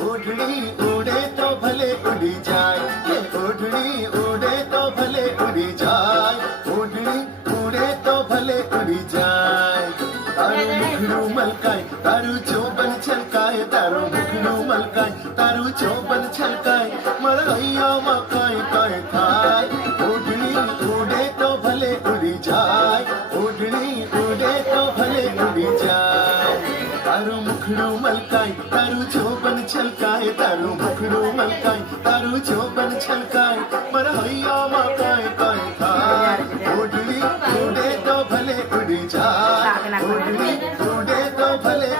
ओढ़नी उड़े तो भले उड़ी जाए, ओढ़नी उड़े तो भले उड़ी जाए, ओढ़नी उड़े तो भले उड़ी जाए। तारू मुखड़ू मलकाए, तारू चौबन छलकाए, तारू मुखड़ू मलकाए, तारू चौबन छलकाए, मरैया मकाए काए थाए। ओढ़नी उड़े तो भले उड़ी जाए, ओढ़नी उड़े तो भले उड़ी जाए। तारू मुखड़ू मलकाए, तारू चौबन छलकाए, तारू मुखड़ू मलकाए, तारू चौबन छलकाए, मरैया मकाए काए थाए। ओढ़नी उड़े तो भले उड़ी जाए, ओढ़नी उड़े तो भले